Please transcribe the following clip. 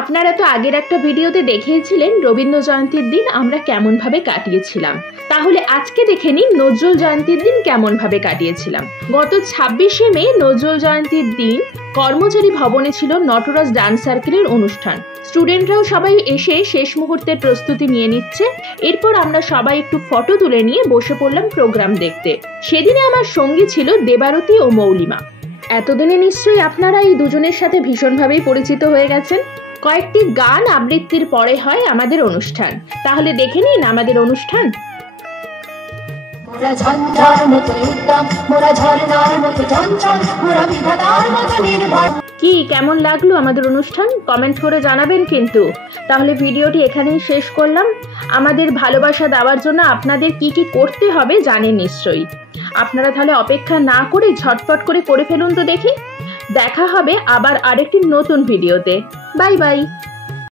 আপনারা তো আগের একটা ভিডিওতে দেখেইছিলেন রবীন্দ্র জয়ন্তীর দিন আমরা কেমনভাবে কাটিয়েছিলাম। তাহলে আজকে দেখে নিন নজরুল জয়ন্তীর দিন কেমনভাবে কাটিয়েছিলাম। গত 26শে মে নজরুল জয়ন্তীর দিন কর্মচারী ভবনে ছিল নটরাজ ডান্স সার্কেলের অনুষ্ঠান। স্টুডেন্টরাও সবাই এসে শেষ মুহূর্তের প্রস্তুতি নিয়ে নিচ্ছে। এরপর আমরা সবাই একটু ফটো তুলে নিয়ে বসে পড়লাম প্রোগ্রাম দেখতে। সেদিনে আমার সঙ্গী ছিল দেবারতী ও মৌলিমা। এতদিনে নিশ্চয়ই আপনারা এই দুজনের সাথে ভীষণভাবেই পরিচিত হয়ে গেছেন। কয়েকটি গান আবৃত্তির পরে হয় আমাদের অনুষ্ঠান। তাহলে দেখে নিন আমাদের অনুষ্ঠান। কি কেমন লাগলো আমাদের অনুষ্ঠান কমেন্ট করে জানাবেন কিন্তু। তাহলে ভিডিওটি এখানেই শেষ করলাম। আমাদের ভালোবাসা দেওয়ার জন্য আপনাদের কি কি করতে হবে জানেন নিশ্চয়ই। আপনারা তাহলে অপেক্ষা না করে ঝটপট করে ফেলুন তো দেখি। দেখা হবে আবার আরেকটি নতুন ভিডিওতে। Bye bye.